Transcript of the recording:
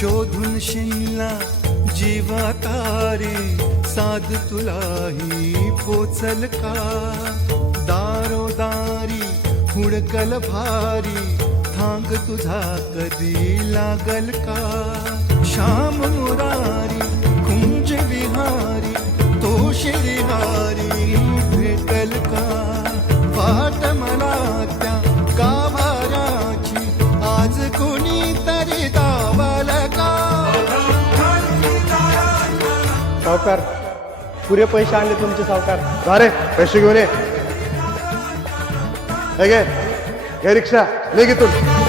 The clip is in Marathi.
शोधून शिनला जीवा तारे साध तुलाही पोचल का दारोदारी हुडकल भारी थांग तुझा कधी लागल का श्याम मुरारी कुंज विहारी तो श्रीहारी भेटल का वाट मला त्या गाभाऱ्याची आज कोणी तरी दावल का सावकार पुरे पैसे आणले तुमचे सावकार. अरे पैसे घेऊन ये. हे घे रिक्षा निघ इथून.